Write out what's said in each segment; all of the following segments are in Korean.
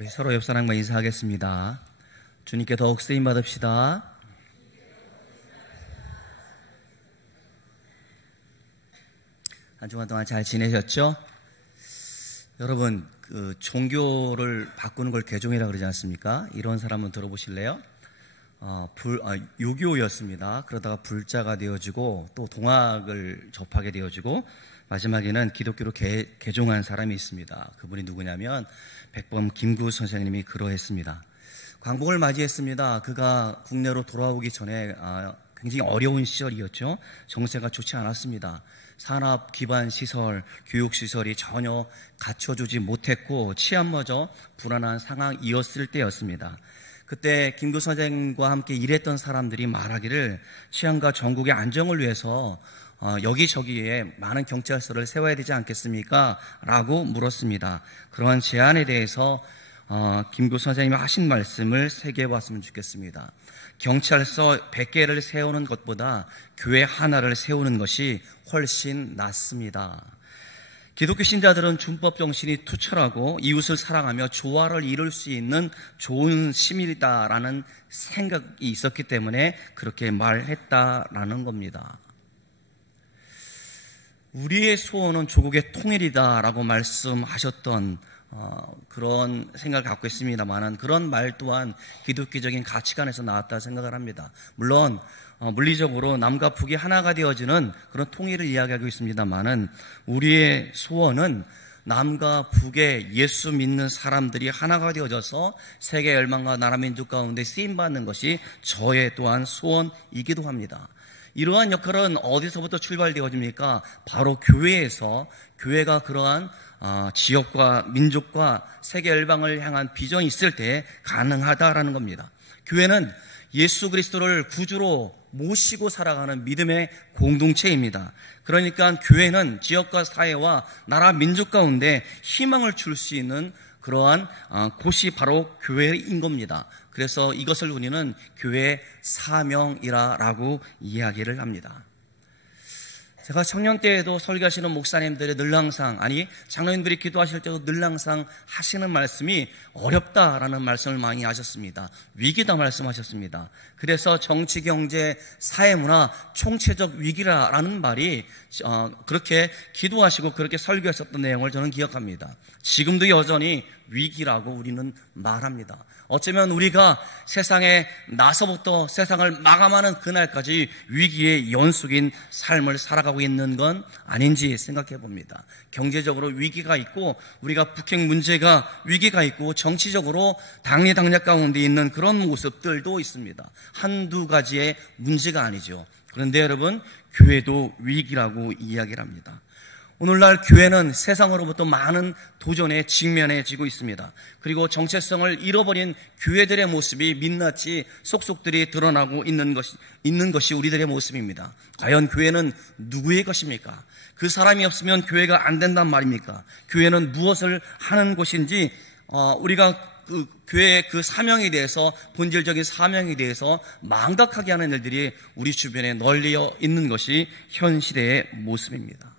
우리 서로 옆 사람과 인사하겠습니다. 주님께 더욱 쓰임 받읍시다. 한 주간 동안 잘 지내셨죠? 여러분, 종교를 바꾸는 걸 개종이라 그러지 않습니까? 이런 사람은 들어보실래요? 유교였습니다. 그러다가 불자가 되어지고 또 동학을 접하게 되어지고 마지막에는 기독교로 개종한 사람이 있습니다. 그분이 누구냐면 백범 김구 선생님이 그러했습니다. 광복을 맞이했습니다. 그가 국내로 돌아오기 전에 굉장히 어려운 시절이었죠. 정세가 좋지 않았습니다. 산업 기반 시설, 교육 시설이 전혀 갖춰주지 못했고 치안마저 불안한 상황이었을 때였습니다. 그때 김구 선생과 함께 일했던 사람들이 말하기를 치안과 전국의 안정을 위해서 여기저기에 많은 경찰서를 세워야 되지 않겠습니까? 라고 물었습니다. 그러한 제안에 대해서 김구 선생님이 하신 말씀을 새겨해 봤으면 좋겠습니다. 경찰서 100개를 세우는 것보다 교회 하나를 세우는 것이 훨씬 낫습니다. 기독교 신자들은 준법 정신이 투철하고 이웃을 사랑하며 조화를 이룰 수 있는 좋은 시민이다라는 생각이 있었기 때문에 그렇게 말했다라는 겁니다. 우리의 소원은 조국의 통일이다라고 말씀하셨던 그런 생각을 갖고 있습니다만 그런 말 또한 기독교적인 가치관에서 나왔다 생각을 합니다. 물론 물리적으로 남과 북이 하나가 되어지는 그런 통일을 이야기하고 있습니다만 우리의 소원은 남과 북의 예수 믿는 사람들이 하나가 되어져서 세계 열방과 나라 민족 가운데 쓰임받는 것이 저의 또한 소원이기도 합니다. 이러한 역할은 어디서부터 출발되어집니까? 바로 교회에서 교회가 그러한 지역과 민족과 세계 열방을 향한 비전이 있을 때 가능하다라는 겁니다. 교회는 예수 그리스도를 구주로 모시고 살아가는 믿음의 공동체입니다. 그러니까 교회는 지역과 사회와 나라 민족 가운데 희망을 줄 수 있는 그러한 곳이 바로 교회인 겁니다. 그래서 이것을 우리는 교회의 사명이라고 이야기를 합니다. 제가 청년 때에도 설교하시는 목사님들이 늘 항상 장로님들이 기도하실 때도 늘 항상 하시는 말씀이 어렵다라는 말씀을 많이 하셨습니다. 위기다 말씀하셨습니다. 그래서 정치, 경제, 사회문화 총체적 위기라는 말이 그렇게 기도하시고 그렇게 설교하셨던 내용을 저는 기억합니다. 지금도 여전히 위기라고 우리는 말합니다. 어쩌면 우리가 세상에 나서부터 세상을 마감하는 그날까지 위기의 연속인 삶을 살아가고 있는 건 아닌지 생각해 봅니다. 경제적으로 위기가 있고 우리가 북핵 문제가 위기가 있고 정치적으로 당리당략 가운데 있는 그런 모습들도 있습니다. 한두 가지의 문제가 아니죠. 그런데 여러분, 교회도 위기라고 이야기를 합니다. 오늘날 교회는 세상으로부터 많은 도전에 직면해지고 있습니다. 그리고 정체성을 잃어버린 교회들의 모습이 민낯이 속속들이 드러나고 있는 것이 우리들의 모습입니다. 과연 교회는 누구의 것입니까? 그 사람이 없으면 교회가 안 된단 말입니까? 교회는 무엇을 하는 곳인지 우리가 교회의 그 사명에 대해서 본질적인 사명에 대해서 망각하게 하는 일들이 우리 주변에 널려 있는 것이 현 시대의 모습입니다.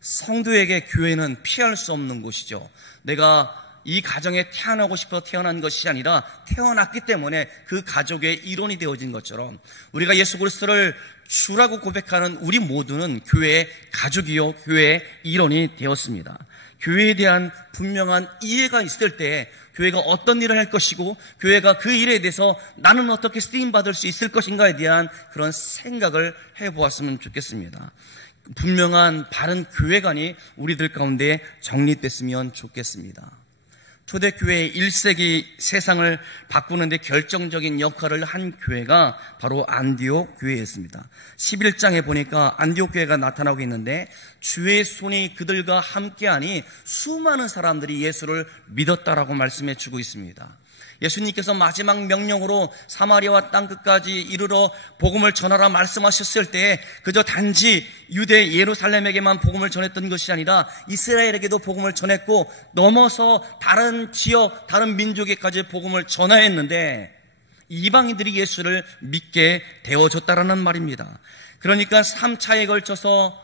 성도에게 교회는 피할 수 없는 곳이죠. 내가 이 가정에 태어나고 싶어 태어난 것이 아니라 태어났기 때문에 그 가족의 일원이 되어진 것처럼 우리가 예수 그리스도를 주라고 고백하는 우리 모두는 교회의 가족이요 교회의 일원이 되었습니다. 교회에 대한 분명한 이해가 있을 때 교회가 어떤 일을 할 것이고 교회가 그 일에 대해서 나는 어떻게 쓰임받을 수 있을 것인가에 대한 그런 생각을 해보았으면 좋겠습니다. 분명한 바른 교회관이 우리들 가운데 정립됐으면 좋겠습니다. 초대교회의 1세기 세상을 바꾸는 데 결정적인 역할을 한 교회가 바로 안디옥 교회였습니다. 11장에 보니까 안디옥 교회가 나타나고 있는데 주의 손이 그들과 함께하니 수많은 사람들이 예수를 믿었다라고 말씀해 주고 있습니다. 예수님께서 마지막 명령으로 사마리아와 땅끝까지 이르러 복음을 전하라 말씀하셨을 때 그저 단지 유대 예루살렘에게만 복음을 전했던 것이 아니라 이스라엘에게도 복음을 전했고 넘어서 다른 지역, 다른 민족에까지 복음을 전하였는데 이방인들이 예수를 믿게 되어졌다라는 말입니다. 그러니까 3차에 걸쳐서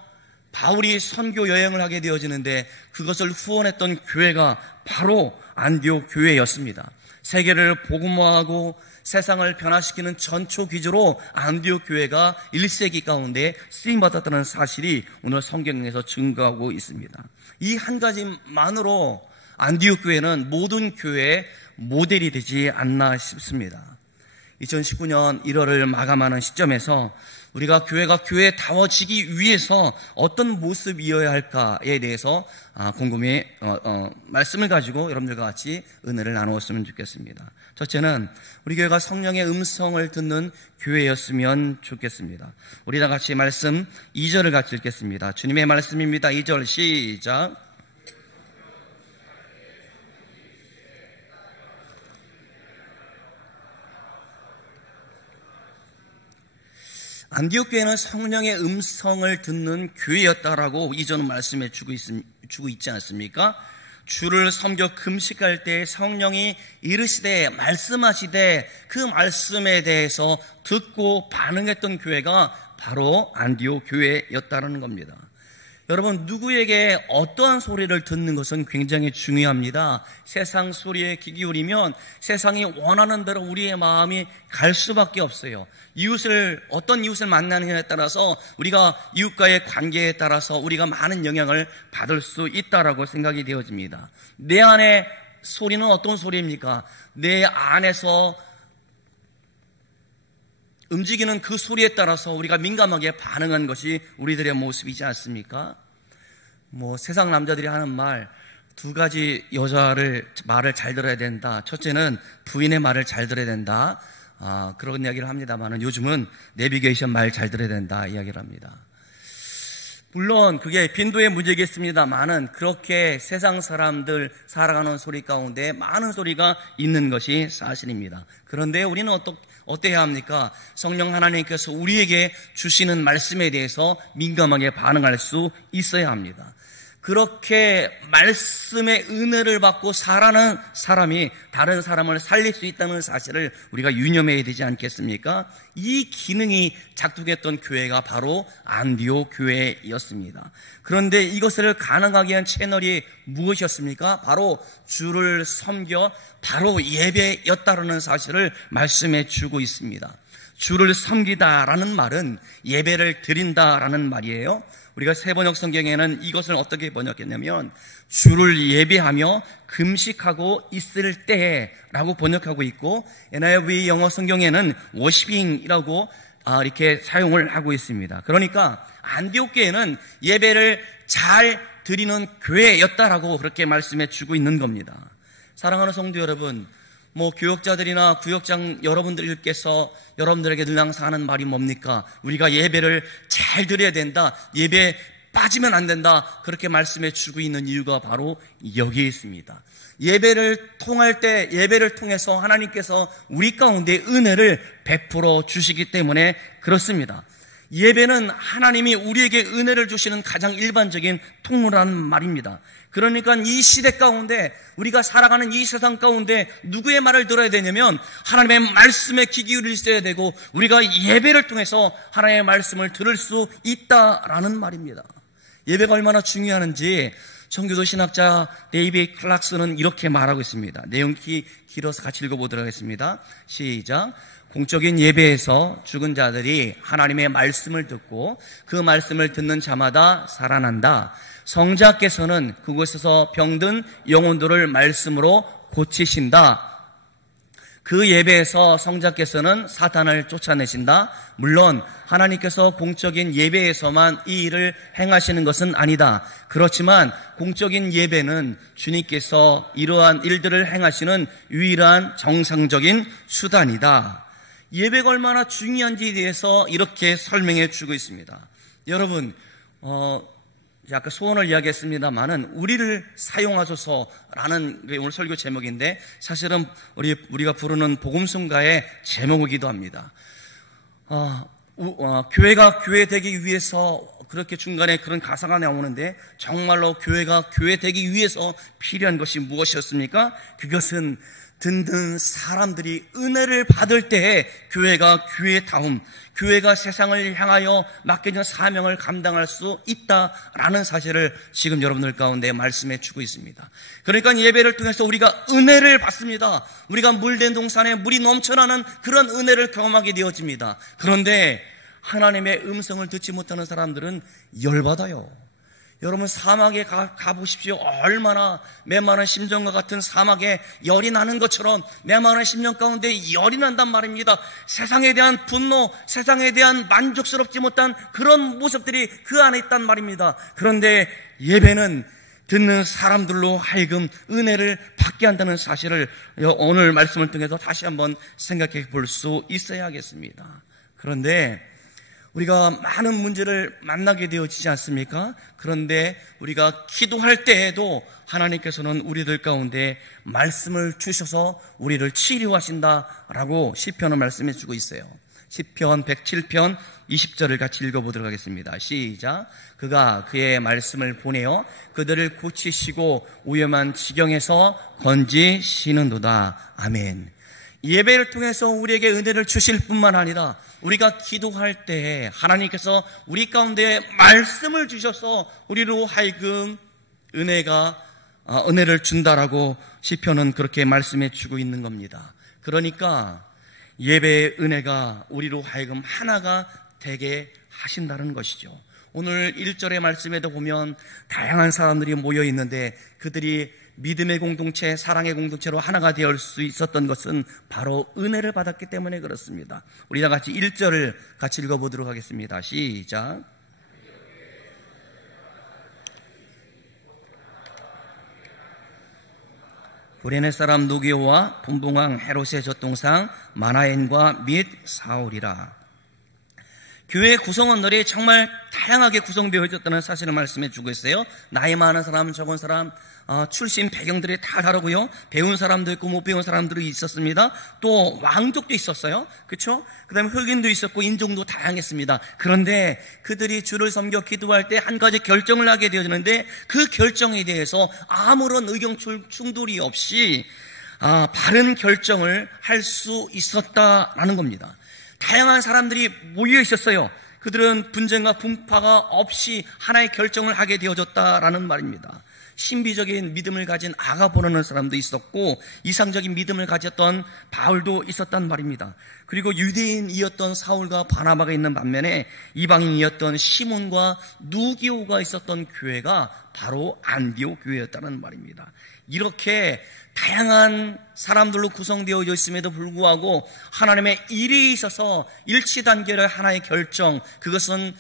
바울이 선교 여행을 하게 되어지는데 그것을 후원했던 교회가 바로 안디옥 교회였습니다. 세계를 복음화하고 세상을 변화시키는 전초 기조로 안디옥 교회가 1세기 가운데 쓰임받았다는 사실이 오늘 성경에서 증거하고 있습니다. 이 한 가지만으로 안디옥 교회는 모든 교회의 모델이 되지 않나 싶습니다. 2019년 1월을 마감하는 시점에서 우리가 교회가 교회다워지기 위해서 어떤 모습이어야 할까에 대해서 곰곰이 말씀을 가지고 여러분들과 같이 은혜를 나누었으면 좋겠습니다. 첫째는 우리 교회가 성령의 음성을 듣는 교회였으면 좋겠습니다. 우리 다 같이 말씀 2절을 같이 읽겠습니다. 주님의 말씀입니다. 2절 시작. 안디옥 교회는 성령의 음성을 듣는 교회였다라고 이전 말씀에 주고 있지 않습니까? 주를 섬겨 금식할 때 성령이 이르시되 말씀하시되 그 말씀에 대해서 듣고 반응했던 교회가 바로 안디옥 교회였다는 겁니다. 여러분, 누구에게 어떠한 소리를 듣는 것은 굉장히 중요합니다. 세상 소리에 귀 기울이면 세상이 원하는 대로 우리의 마음이 갈 수밖에 없어요. 어떤 이웃을 만나느냐에 따라서 우리가 이웃과의 관계에 따라서 우리가 많은 영향을 받을 수 있다라고 생각이 되어집니다. 내 안의 소리는 어떤 소리입니까? 내 안에서 움직이는 그 소리에 따라서 우리가 민감하게 반응한 것이 우리들의 모습이지 않습니까? 세상 남자들이 하는 말, 두 가지 말을 잘 들어야 된다. 첫째는 부인의 말을 잘 들어야 된다. 그런 이야기를 합니다만 요즘은 내비게이션 말 잘 들어야 된다 이야기를 합니다. 물론 그게 빈도의 문제겠습니다만은 그렇게 세상 사람들 살아가는 소리 가운데 많은 소리가 있는 것이 사실입니다. 그런데 우리는 어때야 합니까? 성령 하나님께서 우리에게 주시는 말씀에 대해서 민감하게 반응할 수 있어야 합니다. 그렇게 말씀의 은혜를 받고 살아가는 사람이 다른 사람을 살릴 수 있다는 사실을 우리가 유념해야 되지 않겠습니까? 이 기능이 작동했던 교회가 바로 안디옥 교회였습니다. 그런데 이것을 가능하게 한 채널이 무엇이었습니까? 바로 주를 섬겨 바로 예배였다라는 사실을 말씀해 주고 있습니다. 주를 섬기다라는 말은 예배를 드린다라는 말이에요. 우리가 세번역 성경에는 이것을 어떻게 번역했냐면 주를 예배하며 금식하고 있을 때라고 번역하고 있고 NIV 영어 성경에는 worshiping이라고 이렇게 사용을 하고 있습니다. 그러니까 안디옥 교회는 예배를 잘 드리는 교회였다라고 그렇게 말씀해 주고 있는 겁니다. 사랑하는 성도 여러분, 교역자들이나 구역장 여러분들께서 여러분들에게 늘 항상 하는 말이 뭡니까? 우리가 예배를 잘 드려야 된다. 예배 빠지면 안 된다. 그렇게 말씀해 주고 있는 이유가 바로 여기에 있습니다. 예배를 통해서 하나님께서 우리 가운데 은혜를 베풀어 주시기 때문에 그렇습니다. 예배는 하나님이 우리에게 은혜를 주시는 가장 일반적인 통로라는 말입니다. 그러니까 이 시대 가운데 우리가 살아가는 이 세상 가운데 누구의 말을 들어야 되냐면 하나님의 말씀에 귀 기울여야 되고 우리가 예배를 통해서 하나님의 말씀을 들을 수 있다라는 말입니다. 예배가 얼마나 중요한지 청교도 신학자 데이비드 클락스는 이렇게 말하고 있습니다. 내용이 길어서 같이 읽어보도록 하겠습니다. 시작. 공적인 예배에서 죽은 자들이 하나님의 말씀을 듣고 그 말씀을 듣는 자마다 살아난다. 성자께서는 그곳에서 병든 영혼들을 말씀으로 고치신다. 그 예배에서 성자께서는 사탄을 쫓아내신다. 물론 하나님께서 공적인 예배에서만 이 일을 행하시는 것은 아니다. 그렇지만 공적인 예배는 주님께서 이러한 일들을 행하시는 유일한 정상적인 수단이다. 예배가 얼마나 중요한지에 대해서 이렇게 설명해 주고 있습니다. 여러분, 아까 소원을 이야기했습니다만은 우리를 사용하소서라는 게 오늘 설교 제목인데 사실은 우리가 부르는 복음성가의 제목이기도 합니다. 교회가 교회 되기 위해서 그렇게 중간에 그런 가사가 나오는데, 정말로 교회가 교회 되기 위해서 필요한 것이 무엇이었습니까? 그것은 듣는 사람들이 은혜를 받을 때에 교회가 교회다움, 교회가 세상을 향하여 맡겨진 사명을 감당할 수 있다라는 사실을 지금 여러분들 가운데 말씀해 주고 있습니다. 그러니까 예배를 통해서 우리가 은혜를 받습니다. 우리가 물된 동산에 물이 넘쳐나는 그런 은혜를 경험하게 되어집니다. 그런데 하나님의 음성을 듣지 못하는 사람들은 열받아요. 여러분, 사막에 가보십시오. 얼마나 메마른 심정과 같은 사막에 열이 나는 것처럼 메마른 심정 가운데 열이 난단 말입니다. 세상에 대한 분노, 세상에 대한 만족스럽지 못한 그런 모습들이 그 안에 있단 말입니다. 그런데 예배는 듣는 사람들로 하여금 은혜를 받게 한다는 사실을 오늘 말씀을 통해서 다시 한번 생각해 볼 수 있어야겠습니다. 그런데 우리가 많은 문제를 만나게 되어지지 않습니까? 그런데 우리가 기도할 때에도 하나님께서는 우리들 가운데 말씀을 주셔서 우리를 치료하신다라고 시편은 말씀해 주고 있어요. 시편 107편 20절을 같이 읽어보도록 하겠습니다. 시작. 그가 그의 말씀을 보내어 그들을 고치시고 위험한 지경에서 건지시는도다. 아멘. 예배를 통해서 우리에게 은혜를 주실 뿐만 아니라 우리가 기도할 때에 하나님께서 우리 가운데 말씀을 주셔서 우리로 하여금 은혜를 준다라고 시편은 그렇게 말씀해 주고 있는 겁니다. 그러니까 예배의 은혜가 우리로 하여금 하나가 되게 하신다는 것이죠. 오늘 1절의 말씀에도 보면 다양한 사람들이 모여 있는데 그들이 믿음의 공동체, 사랑의 공동체로 하나가 되어 수 있었던 것은 바로 은혜를 받았기 때문에 그렇습니다. 우리 다 같이 1절을 같이 읽어보도록 하겠습니다. 시작. 구레네 사람 누기오와 분봉왕 헤롯의 젖동상 마나엔과 및 사울이라. 교회 구성원들이 정말 다양하게 구성되어 있었다는 사실을 말씀해 주고 있어요. 나이 많은 사람, 적은 사람, 출신 배경들이 다 다르고요. 배운 사람도 있고 못 배운 사람들이 있었습니다. 또 왕족도 있었어요. 그렇죠? 그다음에 흑인도 있었고 인종도 다양했습니다. 그런데 그들이 주를 섬겨 기도할 때 한 가지 결정을 하게 되어지는데 그 결정에 대해서 아무런 의견 충돌이 없이 바른 결정을 할 수 있었다라는 겁니다. 다양한 사람들이 모여 있었어요. 그들은 분쟁과 분파가 없이 하나의 결정을 하게 되어졌다라는 말입니다. 신비적인 믿음을 가진 아가보라는 사람도 있었고 이상적인 믿음을 가졌던 바울도 있었단 말입니다. 그리고 유대인이었던 사울과 바나바가 있는 반면에 이방인이었던 시몬과 누기오가 있었던 교회가 바로 안디옥 교회였다는 말입니다. 이렇게 다양한 사람들로 구성되어 있음에도 불구하고 하나님의 일이 있어서 일치단결의 하나의 결정, 그것은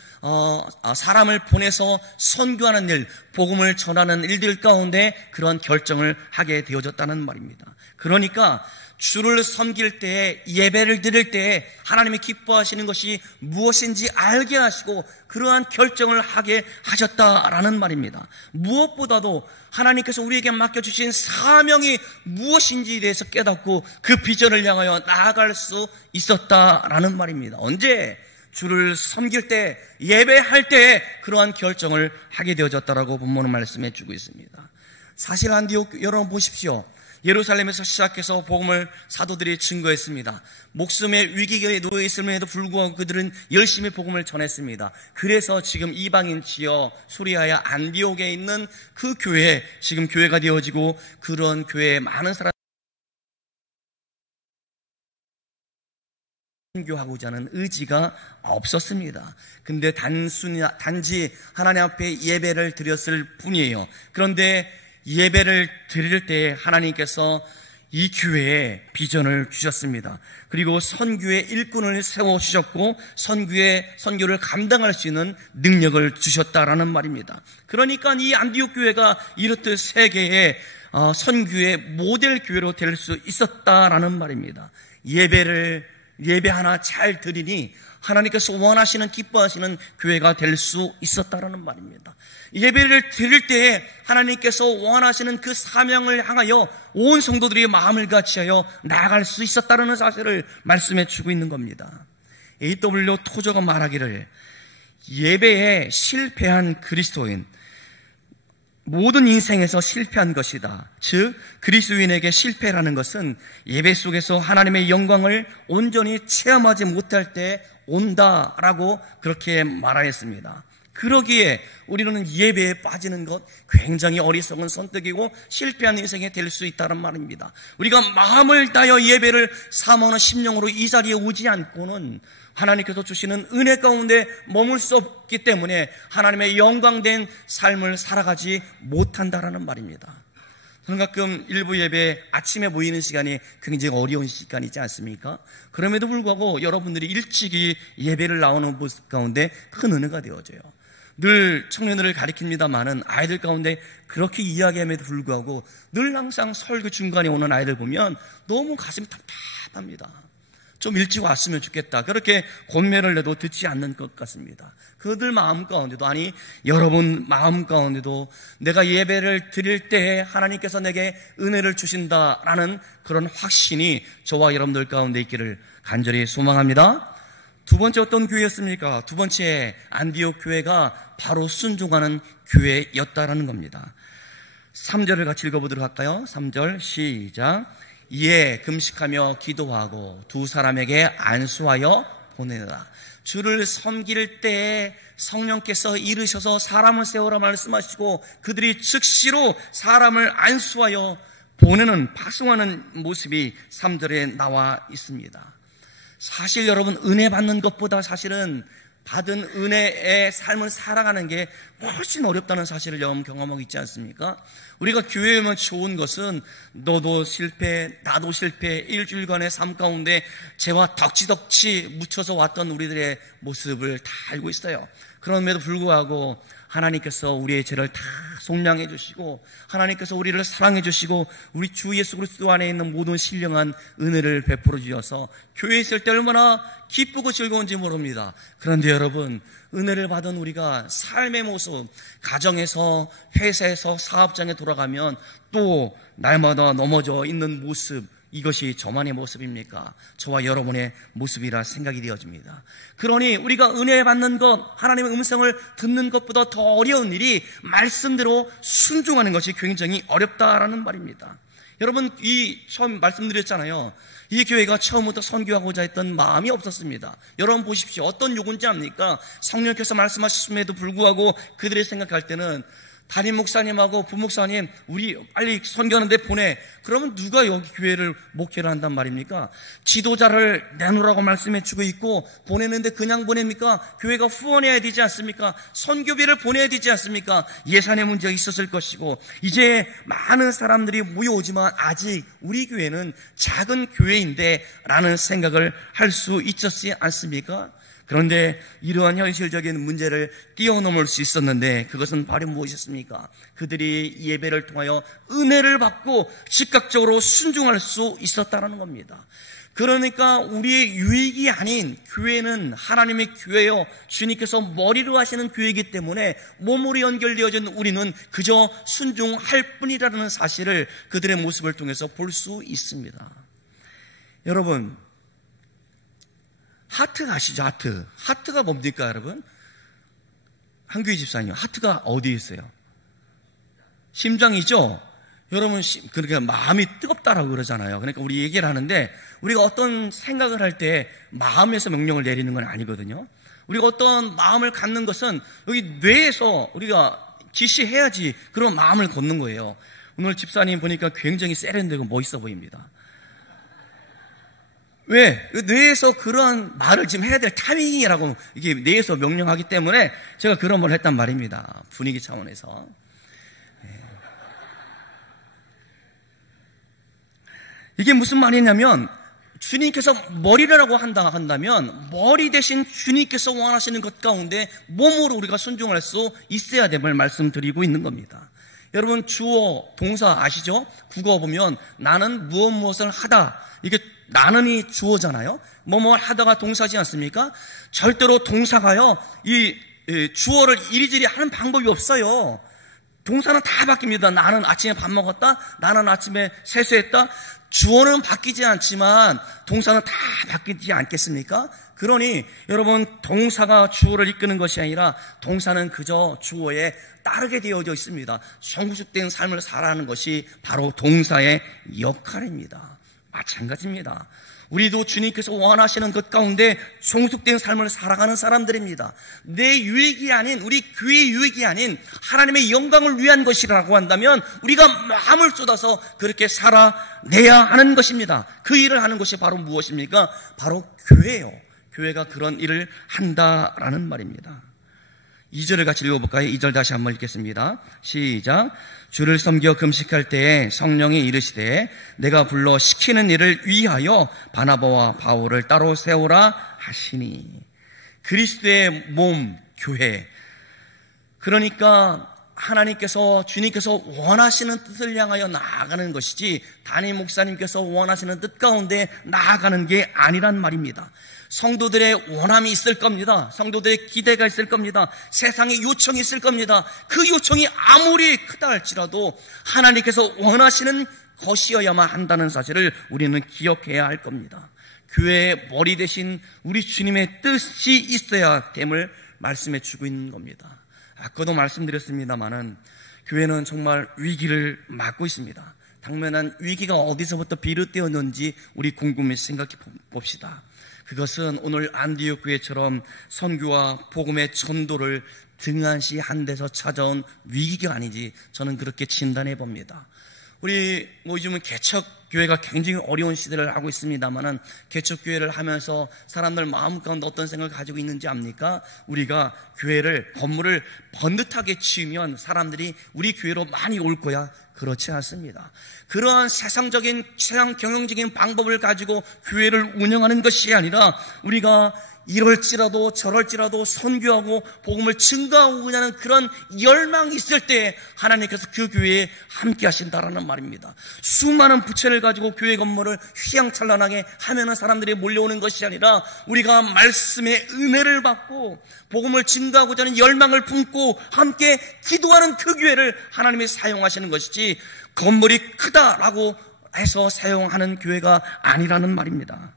사람을 보내서 선교하는 일, 복음을 전하는 일들 가운데 그런 결정을 하게 되어졌다는 말입니다. 그러니까 주를 섬길 때에, 예배를 드릴 때에 하나님이 기뻐하시는 것이 무엇인지 알게 하시고 그러한 결정을 하게 하셨다라는 말입니다. 무엇보다도 하나님께서 우리에게 맡겨주신 사명이 무엇인지에 대해서 깨닫고 그 비전을 향하여 나아갈 수 있었다라는 말입니다. 언제? 주를 섬길 때, 예배할 때에 그러한 결정을 하게 되어졌다라고 본문은 말씀해 주고 있습니다. 사실 안디옥 여러분 보십시오. 예루살렘에서 시작해서 복음을 사도들이 증거했습니다. 목숨의 위기에 놓여 있음에도 불구하고 그들은 열심히 복음을 전했습니다. 그래서 지금 이방인 지역 수리아야 안디옥에 있는 그 교회, 지금 교회가 되어지고 그런 교회에 많은 사람들이 선교하고자 하는 의지가 없었습니다. 근데 단지 하나님 앞에 예배를 드렸을 뿐이에요. 그런데 예배를 드릴 때 하나님께서 이 교회에 비전을 주셨습니다. 그리고 선교의 일꾼을 세워주셨고 선교를 감당할 수 있는 능력을 주셨다라는 말입니다. 그러니까 이 안디옥 교회가 이렇듯 세계의 선교의 모델 교회로 될 수 있었다라는 말입니다. 예배 하나 잘 드리니 하나님께서 원하시는, 기뻐하시는 교회가 될 수 있었다라는 말입니다. 예배를 드릴 때에 하나님께서 원하시는 그 사명을 향하여 온 성도들이 마음을 같이하여 나아갈 수 있었다는 사실을 말씀해 주고 있는 겁니다. A.W. 토저가 말하기를 예배에 실패한 그리스도인, 모든 인생에서 실패한 것이다. 즉 그리스도인에게 실패라는 것은 예배 속에서 하나님의 영광을 온전히 체험하지 못할 때 온다라고 그렇게 말하였습니다. 그러기에 우리는 예배에 빠지는 것 굉장히 어리석은 선택이고 실패한 인생이 될 수 있다는 말입니다. 우리가 마음을 다하여 예배를 사모하는 심령으로 이 자리에 오지 않고는 하나님께서 주시는 은혜 가운데 머물 수 없기 때문에 하나님의 영광된 삶을 살아가지 못한다라는 말입니다. 저는 가끔 일부 예배 아침에 모이는 시간이 굉장히 어려운 시간이지 않습니까? 그럼에도 불구하고 여러분들이 일찍이 예배를 나오는 모습 가운데 큰 은혜가 되어져요. 늘 청년들을 가리킵니다마는 아이들 가운데 그렇게 이야기함에도 불구하고 늘 항상 설교 중간에 오는 아이들 보면 너무 가슴이 답답합니다. 좀 일찍 왔으면 좋겠다. 그렇게 권면을 내도 듣지 않는 것 같습니다. 그들 마음 가운데도, 아니 여러분 마음 가운데도 내가 예배를 드릴 때에 하나님께서 내게 은혜를 주신다라는 그런 확신이 저와 여러분들 가운데 있기를 간절히 소망합니다. 두 번째 어떤 교회였습니까? 두 번째 안디옥 교회가 바로 순종하는 교회였다라는 겁니다. 3절을 같이 읽어보도록 할까요? 3절 시작. 이에 금식하며 기도하고 두 사람에게 안수하여 보내라. 주를 섬길 때에 성령께서 이르셔서 사람을 세우라 말씀하시고 그들이 즉시로 사람을 안수하여 보내는 파송하는 모습이 3절에 나와 있습니다. 사실 여러분 은혜 받는 것보다 사실은 받은 은혜의 삶을 살아가는 게 훨씬 어렵다는 사실을 여러분 경험하고 있지 않습니까? 우리가 교회에 오면 좋은 것은 너도 실패, 나도 실패, 일주일간의 삶 가운데 죄와 덕지덕지 묻혀서 왔던 우리들의 모습을 다 알고 있어요. 그럼에도 불구하고 하나님께서 우리의 죄를 다 속량해 주시고 하나님께서 우리를 사랑해 주시고 우리 주 예수 그리스도 안에 있는 모든 신령한 은혜를 베풀어 주셔서 교회에 있을 때 얼마나 기쁘고 즐거운지 모릅니다. 그런데 여러분, 은혜를 받은 우리가 삶의 모습, 가정에서, 회사에서, 사업장에 돌아가면 또 날마다 넘어져 있는 모습, 이것이 저만의 모습입니까? 저와 여러분의 모습이라 생각이 되어집니다. 그러니 우리가 은혜 받는 것, 하나님의 음성을 듣는 것보다 더 어려운 일이 말씀대로 순종하는 것이 굉장히 어렵다라는 말입니다. 여러분, 처음 말씀드렸잖아요. 이 교회가 처음부터 선교하고자 했던 마음이 없었습니다. 여러분 보십시오. 어떤 요구인지 압니까? 성령께서 말씀하셨음에도 불구하고 그들이 생각할 때는 담임 목사님하고 부목사님 우리 빨리 선교하는데 보내. 그러면 누가 여기 교회를 목회를 한단 말입니까? 지도자를 내놓으라고 말씀해 주고 있고 보내는데 그냥 보냅니까? 교회가 후원해야 되지 않습니까? 선교비를 보내야 되지 않습니까? 예산의 문제가 있었을 것이고 이제 많은 사람들이 모여오지만 아직 우리 교회는 작은 교회인데 라는 생각을 할 수 있었지 않습니까? 그런데 이러한 현실적인 문제를 뛰어넘을 수 있었는데 그것은 바로 무엇이었습니까? 그들이 예배를 통하여 은혜를 받고 즉각적으로 순종할 수 있었다는 겁니다. 그러니까 우리의 유익이 아닌 교회는 하나님의 교회요, 주님께서 머리로 하시는 교회이기 때문에 몸으로 연결되어진 우리는 그저 순종할 뿐이라는 사실을 그들의 모습을 통해서 볼 수 있습니다. 여러분, 하트 아시죠? 하트가 뭡니까 여러분? 한규희 집사님, 하트가 어디에 있어요? 심장이죠? 여러분, 그러니까 마음이 뜨겁다라고 그러잖아요. 그러니까 우리 얘기를 하는데 우리가 어떤 생각을 할 때 마음에서 명령을 내리는 건 아니거든요. 우리가 어떤 마음을 갖는 것은 여기 뇌에서 우리가 지시해야지 그런 마음을 걷는 거예요. 오늘 집사님 보니까 굉장히 세련되고 멋있어 보입니다. 왜? 뇌에서 그런 말을 지금 해야 될 타이밍이라고 이게 뇌에서 명령하기 때문에 제가 그런 말 했단 말입니다. 분위기 차원에서. 이게 무슨 말이냐면 주님께서 머리라고 한다면 머리 대신 주님께서 원하시는 것 가운데 몸으로 우리가 순종할 수 있어야 됨을 말씀드리고 있는 겁니다. 여러분, 주어, 동사 아시죠? 국어 보면 나는 무엇을 하다. 이게 나는이 주어잖아요. 뭐뭐 하다가 동사지 않습니까? 절대로 동사가요, 이 주어를 이리저리 하는 방법이 없어요. 동사는 다 바뀝니다. 나는 아침에 밥 먹었다. 나는 아침에 세수했다. 주어는 바뀌지 않지만 동사는 다 바뀌지 않겠습니까? 그러니 여러분, 동사가 주어를 이끄는 것이 아니라 동사는 그저 주어에 따르게 되어져 있습니다. 성숙된 삶을 살아가는 것이 바로 동사의 역할입니다. 마찬가지입니다. 우리도 주님께서 원하시는 것 가운데 성숙된 삶을 살아가는 사람들입니다. 내 유익이 아닌, 우리 교회의 유익이 아닌 하나님의 영광을 위한 것이라고 한다면 우리가 마음을 쏟아서 그렇게 살아내야 하는 것입니다. 그 일을 하는 것이 바로 무엇입니까? 바로 교회예요. 교회가 그런 일을 한다라는 말입니다. 2절을 같이 읽어볼까요? 2절 다시 한번 읽겠습니다. 시작. 주를 섬겨 금식할 때에 성령이 이르시되 내가 불러 시키는 일을 위하여 바나바와 바울을 따로 세우라 하시니. 그리스도의 몸, 교회. 그러니까 하나님께서, 주님께서 원하시는 뜻을 향하여 나아가는 것이지 담임 목사님께서 원하시는 뜻 가운데 나아가는 게 아니란 말입니다. 성도들의 원함이 있을 겁니다. 성도들의 기대가 있을 겁니다. 세상의 요청이 있을 겁니다. 그 요청이 아무리 크다 할지라도 하나님께서 원하시는 것이어야만 한다는 사실을 우리는 기억해야 할 겁니다. 교회의 머리 대신 우리 주님의 뜻이 있어야 됨을 말씀해 주고 있는 겁니다. 아까도 말씀드렸습니다마는 교회는 정말 위기를 맞고 있습니다. 당면한 위기가 어디서부터 비롯되었는지 우리 곰곰이 생각해 봅시다. 그것은 오늘 안디옥 교회처럼 선교와 복음의 전도를 등한시한 데서 찾아온 위기가 아니지, 저는 그렇게 진단해 봅니다. 우리 요즘은 개척교회가 굉장히 어려운 시대를 하고 있습니다만은 개척교회를 하면서 사람들 마음 가운데 어떤 생각을 가지고 있는지 압니까? 우리가 교회를, 건물을 번듯하게 치우면 사람들이 우리 교회로 많이 올 거야. 그렇지 않습니다. 그러한 세상 경영적인 방법을 가지고 교회를 운영하는 것이 아니라 우리가 이럴지라도 저럴지라도 선교하고 복음을 증거하고자 하는 그런 열망이 있을 때 하나님께서 그 교회에 함께 하신다라는 말입니다. 수많은 부채를 가지고 교회 건물을 휘황찬란하게 하면은 사람들이 몰려오는 것이 아니라 우리가 말씀의 은혜를 받고 복음을 증거하고자 하는 열망을 품고 함께 기도하는 그 교회를 하나님이 사용하시는 것이지 건물이 크다라고 해서 사용하는 교회가 아니라는 말입니다.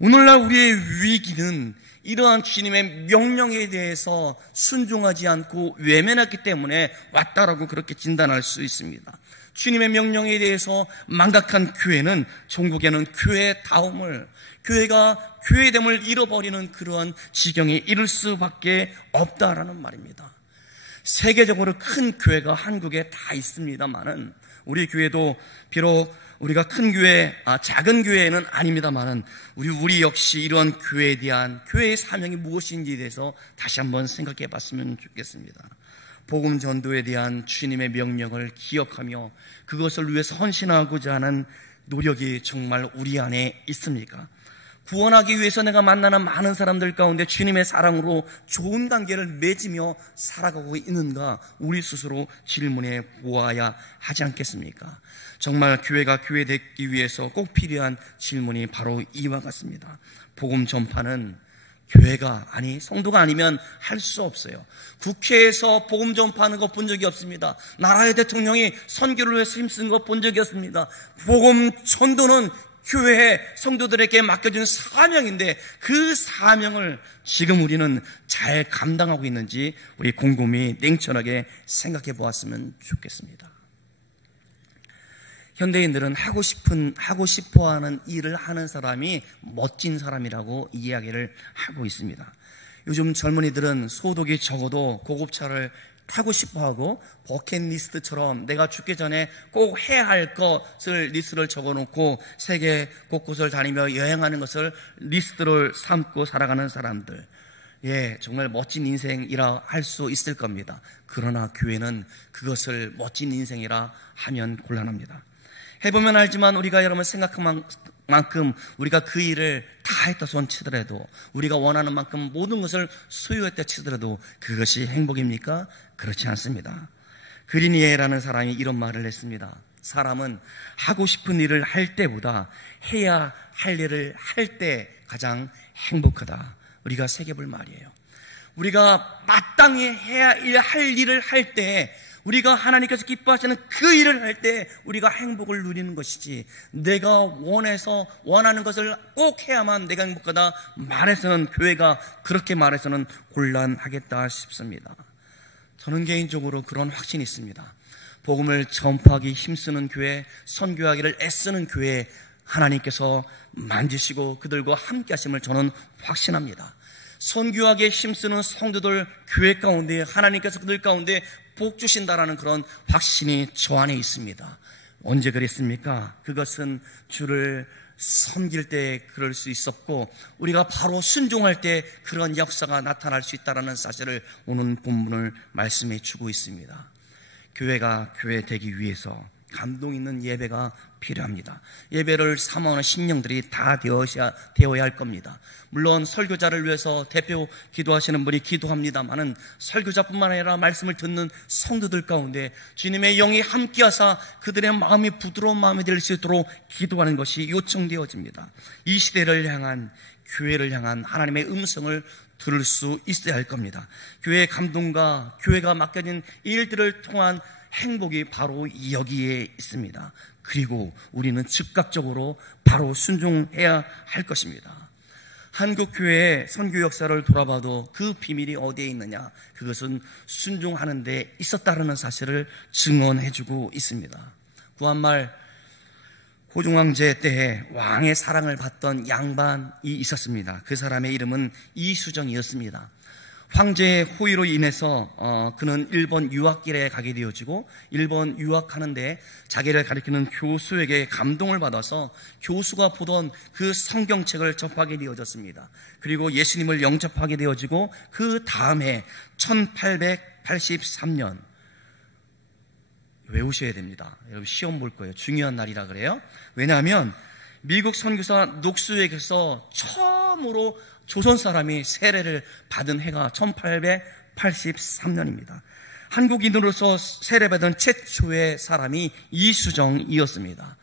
오늘날 우리의 위기는 이러한 주님의 명령에 대해서 순종하지 않고 외면했기 때문에 왔다라고 그렇게 진단할 수 있습니다. 주님의 명령에 대해서 망각한 교회는 전국에는 교회다움을, 교회가 교회됨을 잃어버리는 그러한 지경에 이를 수밖에 없다라는 말입니다. 세계적으로 큰 교회가 한국에 다 있습니다만은 우리 교회도 비록 우리가 큰 교회, 작은 교회는 아닙니다만은 우리 역시 이러한 교회에 대한 교회의 사명이 무엇인지에 대해서 다시 한번 생각해 봤으면 좋겠습니다. 복음 전도에 대한 주님의 명령을 기억하며 그것을 위해서 헌신하고자 하는 노력이 정말 우리 안에 있습니까? 구원하기 위해서 내가 만나는 많은 사람들 가운데 주님의 사랑으로 좋은 관계를 맺으며 살아가고 있는가, 우리 스스로 질문해 보아야 하지 않겠습니까? 정말 교회가 교회되기 위해서 꼭 필요한 질문이 바로 이와 같습니다. 복음 전파는 교회가, 성도가 아니면 할 수 없어요. 국회에서 복음 전파하는 거 본 적이 없습니다. 나라의 대통령이 선교를 위해서 힘쓴 거 본 적이 없습니다. 복음 전도는 교회 성도들에게 맡겨준 사명인데 그 사명을 지금 우리는 잘 감당하고 있는지 우리 곰곰이 냉철하게 생각해 보았으면 좋겠습니다. 현대인들은 하고 싶어하는 일을 하는 사람이 멋진 사람이라고 이야기를 하고 있습니다. 요즘 젊은이들은 소득이 적어도 고급차를 타고 싶어하고 버킷리스트처럼 내가 죽기 전에 꼭 해야 할 것을 리스트를 적어놓고 세계 곳곳을 다니며 여행하는 것을 리스트를 삼고 살아가는 사람들, 정말 멋진 인생이라 할 수 있을 겁니다. 그러나 교회는 그것을 멋진 인생이라 하면 곤란합니다. 해보면 알지만 우리가 여러분 생각한 만큼 우리가 그 일을 다 했다 손 치더라도, 우리가 원하는 만큼 모든 것을 소유했다 치더라도 그것이 행복입니까? 그렇지 않습니다. 그리니에라는 사람이 이런 말을 했습니다. 사람은 하고 싶은 일을 할 때보다 해야 할 일을 할 때 가장 행복하다. 우리가 새겨볼 말이에요. 우리가 마땅히 해야 할 일을 할 때 우리가 하나님께서 기뻐하시는 그 일을 할 때 우리가 행복을 누리는 것이지, 내가 원하는 것을 꼭 해야만 내가 행복하다 말해서는, 교회가 그렇게 말해서는 곤란하겠다 싶습니다. 저는 개인적으로 그런 확신이 있습니다. 복음을 전파하기 힘쓰는 교회, 선교하기를 애쓰는 교회, 하나님께서 만지시고 그들과 함께 하심을 저는 확신합니다. 선교하기에 힘쓰는 성도들, 교회 가운데 하나님께서 그들 가운데 복 주신다라는 그런 확신이 저 안에 있습니다. 언제 그랬습니까? 그것은 주를 섬길 때 그럴 수 있었고, 우리가 바로 순종할 때 그런 역사가 나타날 수 있다는 사실을 오늘 본문을 말씀해 주고 있습니다. 교회가 교회 되기 위해서 감동 있는 예배가 필요합니다. 예배를 사모하는 심령들이 다 되어야 할 겁니다. 물론 설교자를 위해서 대표 기도하시는 분이 기도합니다마는, 설교자뿐만 아니라 말씀을 듣는 성도들 가운데 주님의 영이 함께하사 그들의 마음이 부드러운 마음이 될 수 있도록 기도하는 것이 요청되어집니다. 이 시대를 향한, 교회를 향한 하나님의 음성을 들을 수 있어야 할 겁니다. 교회의 감동과 교회가 맡겨진 일들을 통한 행복이 바로 여기에 있습니다. 그리고 우리는 즉각적으로 바로 순종해야 할 것입니다. 한국교회의 선교 역사를 돌아봐도 그 비밀이 어디에 있느냐? 그것은 순종하는 데 있었다는 사실을 증언해주고 있습니다. 구한말 고종황제 때에 왕의 사랑을 받던 양반이 있었습니다. 그 사람의 이름은 이수정이었습니다. 황제의 호의로 인해서 그는 일본 유학길에 가게 되어지고, 일본 유학하는데 자기를 가리키는 교수에게 감동을 받아서 교수가 보던 그 성경책을 접하게 되어졌습니다. 그리고 예수님을 영접하게 되어지고, 그 다음에 1883년, 외우셔야 됩니다. 여러분 시험 볼 거예요. 중요한 날이라 그래요. 왜냐하면 미국 선교사 녹수에게서 처음으로 조선 사람이 세례를 받은 해가 1883년입니다. 한국인으로서 세례받은 최초의 사람이 이수정이었습니다.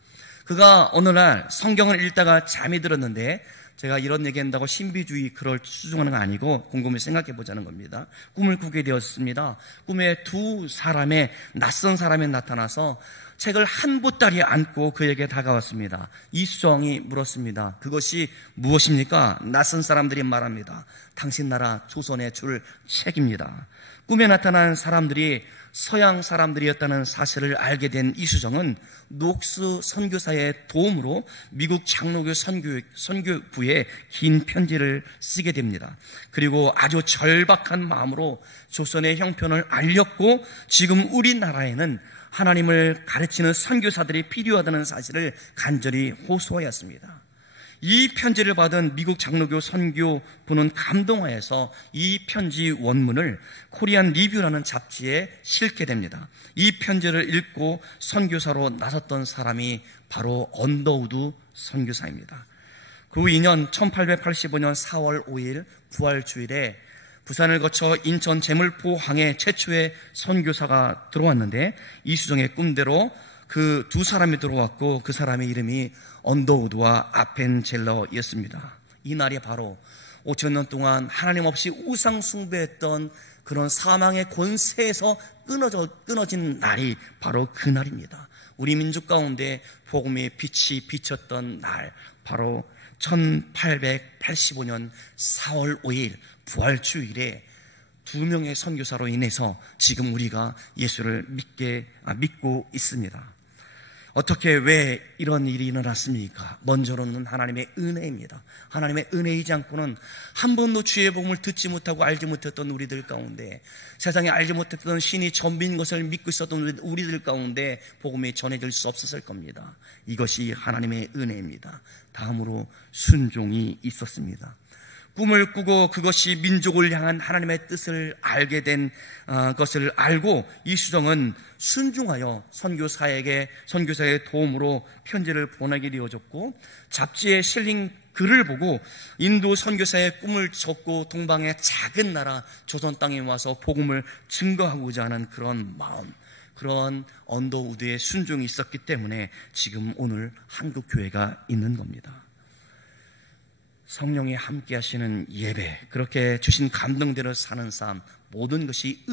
그가 어느 날 성경을 읽다가 잠이 들었는데, 제가 이런 얘기한다고 신비주의 글을 추종하는 건 아니고 곰곰이 생각해 보자는 겁니다. 꿈을 꾸게 되었습니다. 꿈에 두 사람의 낯선 사람이 나타나서 책을 한 보따리에 안고 그에게 다가왔습니다. 이수정이 물었습니다. 그것이 무엇입니까? 낯선 사람들이 말합니다. 당신 나라 조선에 줄 책입니다. 꿈에 나타난 사람들이 서양 사람들이었다는 사실을 알게 된 이수정은 녹수 선교사의 도움으로 미국 장로교 선교부에 긴 편지를 쓰게 됩니다. 그리고 아주 절박한 마음으로 조선의 형편을 알렸고, 지금 우리나라에는 하나님을 가르치는 선교사들이 필요하다는 사실을 간절히 호소하였습니다. 이 편지를 받은 미국 장로교 선교부는 감동하여서 이 편지 원문을 코리안 리뷰라는 잡지에 실게 됩니다. 이 편지를 읽고 선교사로 나섰던 사람이 바로 언더우드 선교사입니다. 그 2년 1885년 4월 5일 부활주일에 부산을 거쳐 인천 제물포항에 최초의 선교사가 들어왔는데, 이수정의 꿈대로 그 두 사람이 들어왔고, 그 사람의 이름이 언더우드와 아펜젤러였습니다. 이 날이 바로 5,000년 동안 하나님 없이 우상 숭배했던 그런 사망의 권세에서 끊어진 날이 바로 그 날입니다. 우리 민족 가운데 복음의 빛이 비쳤던 날, 바로 1885년 4월 5일 부활주일에 두 명의 선교사로 인해서 지금 우리가 예수를 믿고 있습니다. 어떻게, 왜 이런 일이 일어났습니까? 먼저로는 하나님의 은혜입니다. 하나님의 은혜이지 않고는 한 번도 주의 복음을 듣지 못하고 알지 못했던 우리들 가운데, 세상에 알지 못했던 신이 전비인 것을 믿고 있었던 우리들 가운데 복음이 전해질 수 없었을 겁니다. 이것이 하나님의 은혜입니다. 다음으로 순종이 있었습니다. 꿈을 꾸고 그것이 민족을 향한 하나님의 뜻을 알게 된 것을 알고, 이수정은 순종하여 선교사의 도움으로 편지를 보내게 되어졌고, 잡지에 실린 글을 보고 인도 선교사의 꿈을 접고 동방의 작은 나라 조선 땅에 와서 복음을 증거하고자 하는 그런 마음, 그런 언더우드의 순종이 있었기 때문에 지금 오늘 한국교회가 있는 겁니다. 성령이 함께 하시는 예배, 그렇게 주신 감동대로 사는 삶, 모든 것이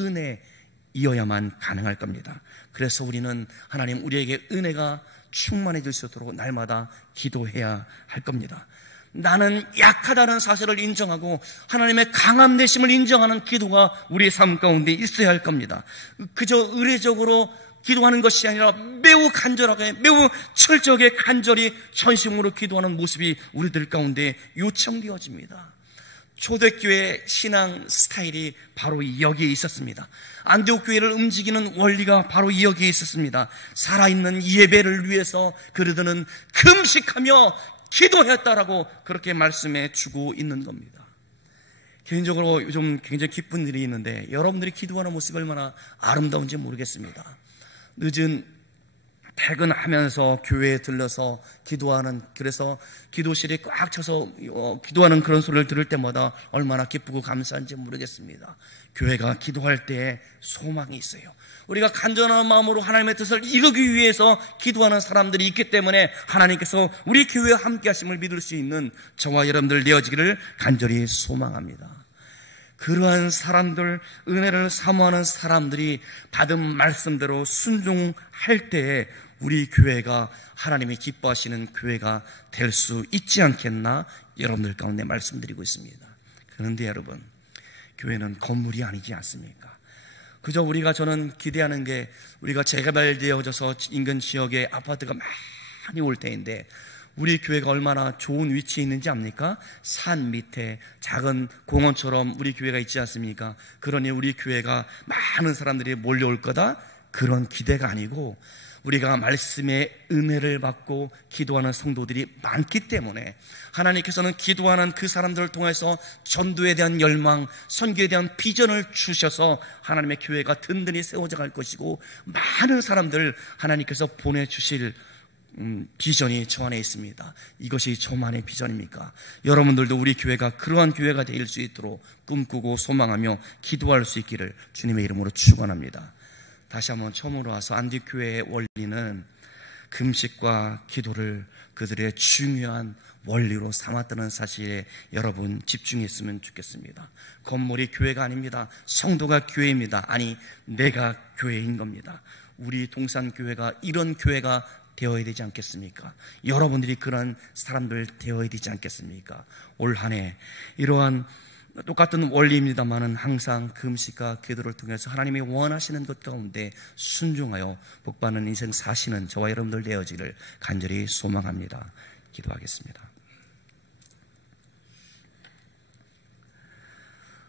이어야만 가능할 겁니다. 그래서 우리는 하나님 우리에게 은혜가 충만해질 수 있도록 날마다 기도해야 할 겁니다. 나는 약하다는 사실을 인정하고 하나님의 강함 되심을 인정하는 기도가 우리의 삶 가운데 있어야 할 겁니다. 그저 의례적으로 기도하는 것이 아니라 매우 간절하게, 매우 철저하게 간절히 전심으로 기도하는 모습이 우리들 가운데 요청되어집니다. 초대교회 신앙 스타일이 바로 여기에 있었습니다. 안디옥 교회를 움직이는 원리가 바로 여기에 있었습니다. 살아있는 예배를 위해서 그들은 금식하며 기도했다라고 그렇게 말씀해 주고 있는 겁니다. 개인적으로 좀 굉장히 기쁜 일이 있는데 여러분들이 기도하는 모습이 얼마나 아름다운지 모르겠습니다. 늦은 퇴근하면서 교회에 들러서 기도하는, 그래서 기도실이 꽉 차서 기도하는 그런 소리를 들을 때마다 얼마나 기쁘고 감사한지 모르겠습니다. 교회가 기도할 때에 소망이 있어요. 우리가 간절한 마음으로 하나님의 뜻을 이루기 위해서 기도하는 사람들이 있기 때문에 하나님께서 우리 교회와 함께 하심을 믿을 수 있는 저와 여러분들 되어지기를 간절히 소망합니다. 그러한 사람들, 은혜를 사모하는 사람들이 받은 말씀대로 순종할 때에 우리 교회가 하나님이 기뻐하시는 교회가 될 수 있지 않겠나 여러분들 가운데 말씀드리고 있습니다. 그런데 여러분, 교회는 건물이 아니지 않습니까? 그저 저는 기대하는 게 우리가 재개발되어져서 인근 지역에 아파트가 많이 올 때인데 우리 교회가 얼마나 좋은 위치에 있는지 압니까? 산 밑에 작은 공원처럼 우리 교회가 있지 않습니까? 그러니 우리 교회가 많은 사람들이 몰려올 거다? 그런 기대가 아니고 우리가 말씀의 은혜를 받고 기도하는 성도들이 많기 때문에 하나님께서는 기도하는 그 사람들을 통해서 전도에 대한 열망, 선교에 대한 비전을 주셔서 하나님의 교회가 든든히 세워져 갈 것이고 많은 사람들 하나님께서 보내주실 비전이 저 안에 있습니다. 이것이 저만의 비전입니까? 여러분들도 우리 교회가 그러한 교회가 될 수 있도록 꿈꾸고 소망하며 기도할 수 있기를 주님의 이름으로 축원합니다. 다시 한번 처음으로 와서 안디옥 교회의 원리는 금식과 기도를 그들의 중요한 원리로 삼았다는 사실에 여러분 집중했으면 좋겠습니다. 건물이 교회가 아닙니다. 성도가 교회입니다. 아니, 내가 교회인 겁니다. 우리 동산교회가 이런 교회가 되어야 되지 않겠습니까? 여러분들이 그런 사람들 되어야 되지 않겠습니까? 올 한 해 이러한 똑같은 원리입니다만은 항상 금식과 기도를 통해서 하나님이 원하시는 것 가운데 순종하여 복받는 인생 사시는 저와 여러분들 되어지기를 간절히 소망합니다. 기도하겠습니다.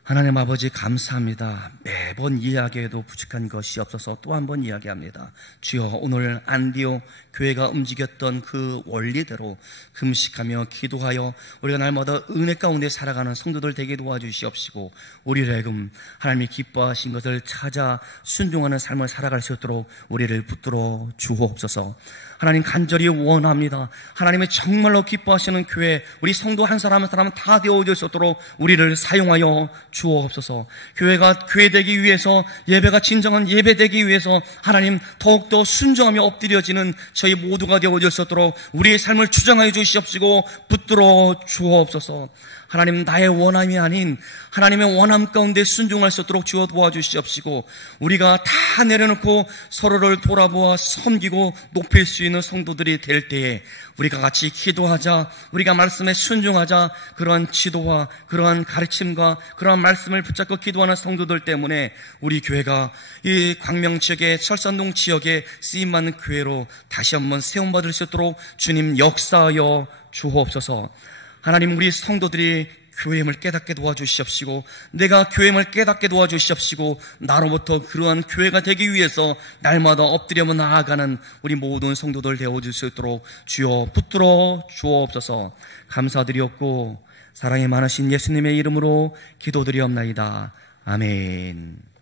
하나님 아버지 감사합니다. 매번 이야기해도 부족한 것이 없어서 또 한 번 이야기합니다. 주여, 오늘 안디옥 교회가 움직였던 그 원리대로 금식하며 기도하여 우리가 날마다 은혜 가운데 살아가는 성도들 되게 도와주시옵시고 우리를 하나님이 기뻐하신 것을 찾아 순종하는 삶을 살아갈 수 있도록 우리를 붙들어 주옵소서. 하나님 간절히 원합니다. 하나님의 정말로 기뻐하시는 교회, 우리 성도 한 사람 한 사람 다 되어질 수 있도록 우리를 사용하여 주옵소서. 교회가 교회되기 위해서, 예배가 진정한 예배되기 위해서 하나님 더욱더 순종하며 엎드려지는 저희 모두가 되어질 수 있도록 우리의 삶을 추정하여 주시옵시고 붙들어 주옵소서. 하나님, 나의 원함이 아닌 하나님의 원함 가운데 순종할 수 있도록 주어 도와주시옵시고 우리가 다 내려놓고 서로를 돌아보아 섬기고 높일 수 있는 성도들이 될 때에 우리가 같이 기도하자, 우리가 말씀에 순종하자, 그러한 지도와 그러한 가르침과 그러한 말씀을 붙잡고 기도하는 성도들 때문에 우리 교회가 이 광명 지역의 설산동 지역에 쓰임받는 교회로 다시 한번 세움받을 수 있도록 주님 역사하여 주옵소서. 하나님, 우리 성도들이 교회임을 깨닫게 도와주시옵시고 내가 교회임을 깨닫게 도와주시옵시고 나로부터 그러한 교회가 되기 위해서 날마다 엎드려 나아가는 우리 모든 성도들 되어줄 수 있도록 주여 붙들어 주옵소서. 감사드리옵고 사랑이 많으신 예수님의 이름으로 기도드리옵나이다. 아멘.